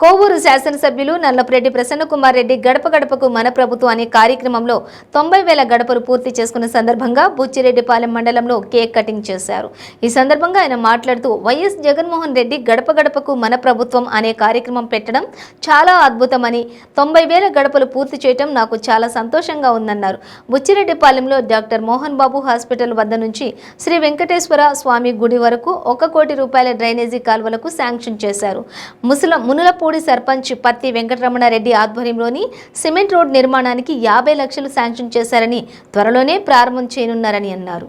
కోవూరు శాసనసభ్యులు నల్లపురెడ్డి ప్రసన్నకుమార్ రెడ్డి గడప గడపకు మన ప్రభుత్వం అనే కార్యక్రమంలో 90,000 గడపలు పూర్తి చేసుకున్న సందర్భంగా బుచ్చిరెడ్డిపాలెం మండలంలో కేక్ కటింగ్ చేశారు. ఈ సందర్భంగా ఆయన మాట్లాడుతూ వైఎస్ జగన్మోహన్ రెడ్డి గడప గడపకు మన ప్రభుత్వం అనే కార్యక్రమం పెట్టడం చాలా అద్భుతమని, 90,000 గడపలు పూర్తి చేయడం నాకు చాలా సంతోషంగా ఉందన్నారు. బుచ్చిరెడ్డిపాలెంలో డాక్టర్ మోహన్ బాబు హాస్పిటల్ వద్ద నుంచి శ్రీ వెంకటేశ్వర స్వామి గుడి వరకు 1 కోటి రూపాయల డ్రైనేజీ కాల్వలకు శాంక్షన్ చేశారు. మునులపూడి సర్పంచ్ పత్తి వెంకటరమణారెడ్డి ఆధ్వర్యంలోని సిమెంట్ రోడ్ నిర్మాణానికి 50 లక్షలు శాంక్షన్ చేశారని, త్వరలోనే ప్రారంభం చేయనున్నారని అన్నారు.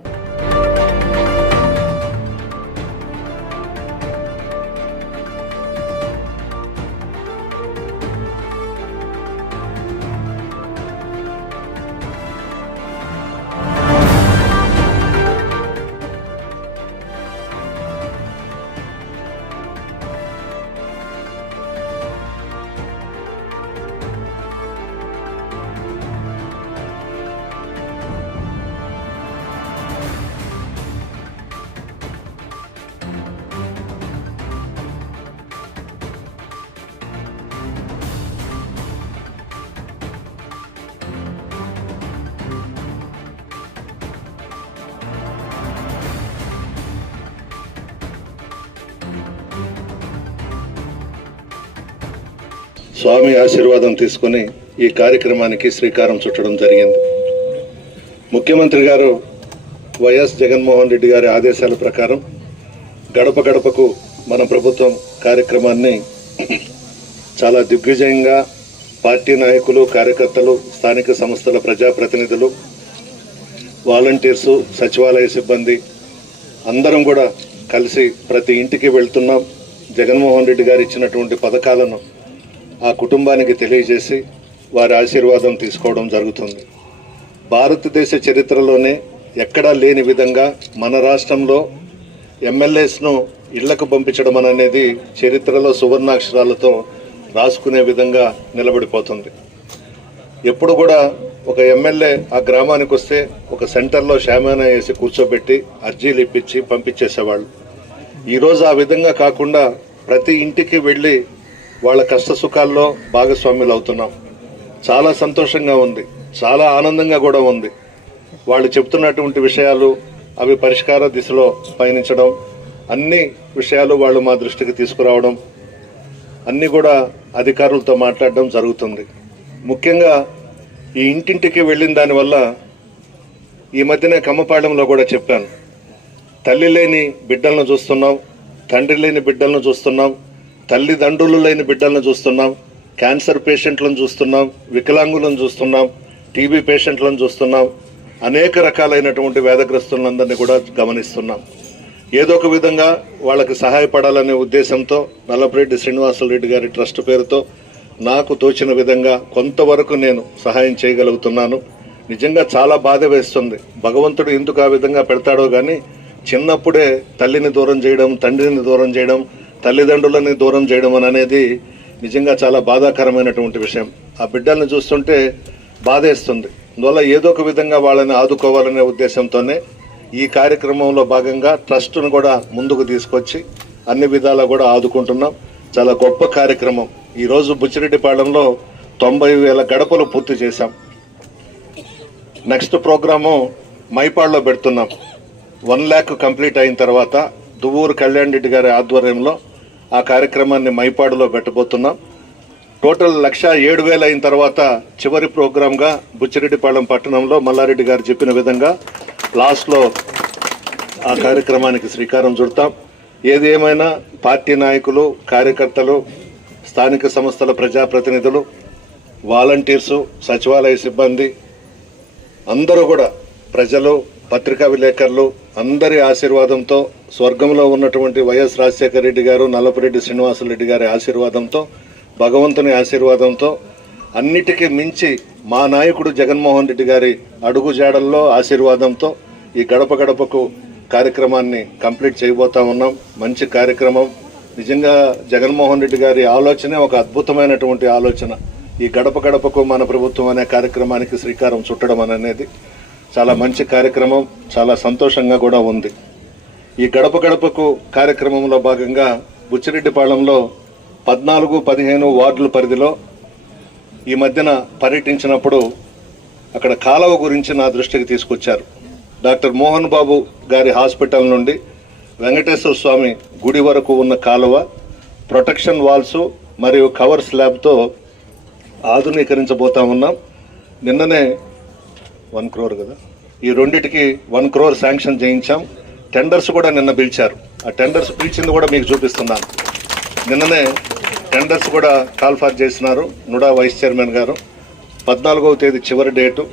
స్వామి ఆశీర్వాదం తీసుకుని ఈ కార్యక్రమానికి శ్రీకారం చుట్టడం జరిగింది. ముఖ్యమంత్రి గారు వైఎస్ జగన్మోహన్ రెడ్డి గారి ఆదేశాల ప్రకారం గడప గడపకు మన ప్రభుత్వం కార్యక్రమాన్ని చాలా దిగ్విజయంగా పార్టీ నాయకులు, కార్యకర్తలు, స్థానిక సంస్థల ప్రజాప్రతినిధులు, వాలంటీర్సు, సచివాలయ సిబ్బంది అందరం కూడా కలిసి ప్రతి ఇంటికి వెళ్తున్నాం. జగన్మోహన్ రెడ్డి గారు ఇచ్చినటువంటి పథకాలను ఆ కుటుంబానికి తెలియజేసి వారి ఆశీర్వాదం తీసుకోవడం జరుగుతుంది. భారతదేశ చరిత్రలోనే ఎక్కడా లేని విధంగా మన రాష్ట్రంలో ఎమ్మెల్యేస్ను ఇళ్లకు పంపించడం అనేది చరిత్రలో సువర్ణాక్షరాలతో రాసుకునే విధంగా నిలబడిపోతుంది. ఎప్పుడు కూడా ఒక ఎమ్మెల్యే ఆ గ్రామానికి వస్తే ఒక సెంటర్లో షామానా వేసి కూర్చోబెట్టి అర్జీలు ఇప్పించి పంపించేసేవాళ్ళు. ఈరోజు ఆ విధంగా కాకుండా ప్రతి ఇంటికి వెళ్ళి వాళ్ళ కష్ట సుఖాల్లో భాగస్వాములు అవుతున్నాం. చాలా సంతోషంగా ఉంది, చాలా ఆనందంగా కూడా ఉంది. వాళ్ళు చెప్తున్నటువంటి విషయాలు అవి పరిష్కార దిశలో పయనించడం, అన్ని విషయాలు వాళ్ళు మా దృష్టికి తీసుకురావడం, అన్నీ కూడా అధికారులతో మాట్లాడడం జరుగుతుంది. ముఖ్యంగా ఈ ఇంటింటికి వెళ్ళిన దానివల్ల ఈ మధ్యనే కమ్మపాళెంలో కూడా చెప్పాను, తల్లి లేని బిడ్డలను చూస్తున్నాం, తండ్రి లేని బిడ్డలను చూస్తున్నాం, తల్లిదండ్రులు లేని బిడ్డలను చూస్తున్నాం, క్యాన్సర్ పేషెంట్లను చూస్తున్నాం, వికలాంగులను చూస్తున్నాం, టీబీ పేషెంట్లను చూస్తున్నాం, అనేక రకాలైనటువంటి వ్యాధగ్రస్తులందరినీ కూడా గమనిస్తున్నాం. ఏదో ఒక విధంగా వాళ్ళకి సహాయపడాలనే ఉద్దేశంతో నల్లపురెడ్డి శ్రీనివాసరెడ్డి గారి ట్రస్ట్ పేరుతో నాకు తోచిన విధంగా కొంతవరకు నేను సహాయం చేయగలుగుతున్నాను. నిజంగా చాలా బాధ వేస్తుంది. భగవంతుడు ఎందుకు ఆ విధంగా పెడతాడో కానీ చిన్నప్పుడే తల్లిని దూరం చేయడం, తండ్రిని దూరం చేయడం, తల్లిదండ్రులని దూరం చేయడం అనేది నిజంగా చాలా బాధాకరమైనటువంటి విషయం. ఆ బిడ్డల్ని చూస్తుంటే బాధేస్తుంది. అందువల్ల ఏదో ఒక విధంగా వాళ్ళని ఆదుకోవాలనే ఉద్దేశంతోనే ఈ కార్యక్రమంలో భాగంగా ట్రస్టును కూడా ముందుకు తీసుకొచ్చి అన్ని విధాలా కూడా ఆదుకుంటున్నాం. చాలా గొప్ప కార్యక్రమం. ఈరోజు బుచ్చిరెడ్డిపాలెంలో 90,000 గడపలు పూర్తి చేశాం. నెక్స్ట్ ప్రోగ్రాము మైపాడులో పెడుతున్నాం. 1 lakh కంప్లీట్ అయిన తర్వాత దువ్వూరు కళ్యాణ్ రెడ్డి గారి ఆధ్వర్యంలో ఆ కార్యక్రమాన్ని మైపాడులో పెట్టబోతున్నాం. టోటల్ 1,07,000 అయిన తర్వాత చివరి ప్రోగ్రాంగా బుచ్చిరెడ్డిపాలెం పట్టణంలో మల్లారెడ్డి గారు చెప్పిన విధంగా లాస్ట్లో ఆ కార్యక్రమానికి శ్రీకారం చుడతాం. ఏది ఏమైనా పార్టీ నాయకులు, కార్యకర్తలు, స్థానిక సంస్థల ప్రజాప్రతినిధులు, వాలంటీర్సు, సచివాలయ సిబ్బంది అందరూ కూడా, ప్రజలు, పత్రికా విలేకరులు అందరి ఆశీర్వాదంతో, స్వర్గంలో ఉన్నటువంటి వైఎస్ రాజశేఖర రెడ్డి గారు, నల్లపురెడ్డి శ్రీనివాసరెడ్డి గారి ఆశీర్వాదంతో, భగవంతుని ఆశీర్వాదంతో, అన్నిటికీ మించి మా నాయకుడు జగన్మోహన్ రెడ్డి గారి అడుగుజాడల్లో ఆశీర్వాదంతో ఈ గడప గడపకు కార్యక్రమాన్ని కంప్లీట్ చేయబోతా ఉన్నాం. మంచి కార్యక్రమం. నిజంగా జగన్మోహన్ రెడ్డి గారి ఆలోచనే ఒక అద్భుతమైనటువంటి ఆలోచన. ఈ గడప గడపకు మన ప్రభుత్వం అనే కార్యక్రమానికి శ్రీకారం చుట్టడం అనేది చాలా మంచి కార్యక్రమం. చాలా సంతోషంగా కూడా ఉంది. ఈ గడప గడపకు కార్యక్రమంలో భాగంగా బుచ్చిరెడ్డిపాలెంలో 14-15 వార్డుల పరిధిలో ఈ మధ్యన పర్యటించినప్పుడు అక్కడ కాలువ గురించి నా దృష్టికి తీసుకొచ్చారు. డాక్టర్ మోహన్ బాబు గారి హాస్పిటల్ నుండి వెంకటేశ్వర స్వామి గుడి వరకు ఉన్న కాలువ ప్రొటెక్షన్ వాల్స్ మరియు కవర్ స్లాబ్తో ఆధునీకరించబోతా ఉన్నాం. నిన్ననే 1 crore కదా, ఈ రెండిటికి 1 crore శాంక్షన్ చేయించాం. టెండర్స్ కూడా నిన్న పిలిచారు. ఆ టెండర్స్ పిలిచింది కూడా మీకు చూపిస్తున్నాను. నిన్ననే టెండర్స్ కూడా కాల్ఫార్ చేసినారు నుడా వైస్ చైర్మన్ గారు. 14వ తేదీ చివరి డేటు.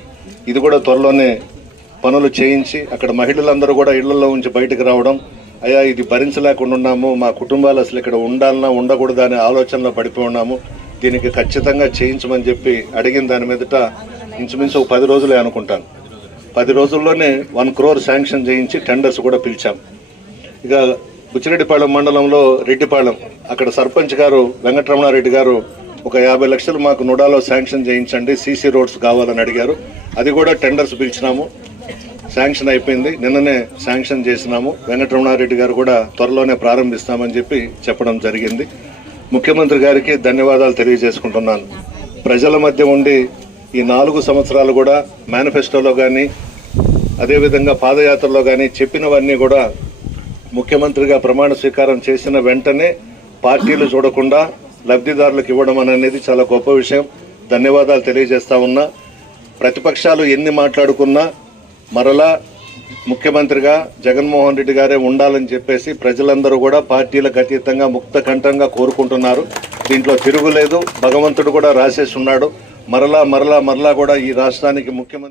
ఇది కూడా త్వరలోనే పనులు చేయించి అక్కడ మహిళలందరూ కూడా ఇళ్లలో ఉంచి బయటకు రావడం, అయ్యా ఇది భరించలేకుండా ఉన్నాము, మా కుటుంబాలు అసలు ఇక్కడ ఉండాలన్నా ఉండకూడదా అనే ఆలోచనలో పడిపోయి ఉన్నాము, దీనికి ఖచ్చితంగా చేయించమని చెప్పి అడిగిన దాని మీదట ఇంచుమించు 10 రోజులే అనుకుంటాను. 10 రోజుల్లోనే 1 crore శాంక్షన్ చేయించి టెండర్స్ కూడా పిలిచాం. ఇక బుచ్చిరెడ్డిపాళెం మండలంలో రెడ్డిపాళెం అక్కడ సర్పంచ్ గారు వెంకటరమణారెడ్డి గారు ఒక 50 లక్షలు మాకు నుడాలో శాంక్షన్ చేయించండి, సీసీ రోడ్స్ కావాలని అడిగారు. అది కూడా టెండర్స్ పిలిచినాము, శాంక్షన్ అయిపోయింది. నిన్ననే శాంక్షన్ చేసినాము. వెంకటరమణారెడ్డి గారు కూడా త్వరలోనే ప్రారంభిస్తామని చెప్పి చెప్పడం జరిగింది. ముఖ్యమంత్రి గారికి ధన్యవాదాలు తెలియజేసుకుంటున్నాను. ప్రజల మధ్య ఉండి ఈ 4 సంవత్సరాలు కూడా మేనిఫెస్టోలో కానీ అదేవిధంగా పాదయాత్రలో కానీ చెప్పినవన్నీ కూడా ముఖ్యమంత్రిగా ప్రమాణ స్వీకారం చేసిన వెంటనే పార్టీలు చూడకుండా లబ్ధిదారులకు ఇవ్వడం అనేది చాలా గొప్ప విషయం. ధన్యవాదాలు తెలియజేస్తా ఉన్నా. ప్రతిపక్షాలు ఎన్ని మాట్లాడుకున్నా మరలా ముఖ్యమంత్రిగా జగన్మోహన్ రెడ్డి గారే ఉండాలని చెప్పేసి ప్రజలందరూ కూడా పార్టీలకు అతీతంగా ముక్త కంఠంగా కోరుకుంటున్నారు. దీంట్లో తిరుగులేదు. భగవంతుడు కూడా రాసేసి ఉన్నాడు. మరలా కూడా ఈ రాష్ట్రానికి ముఖ్యమంత్రి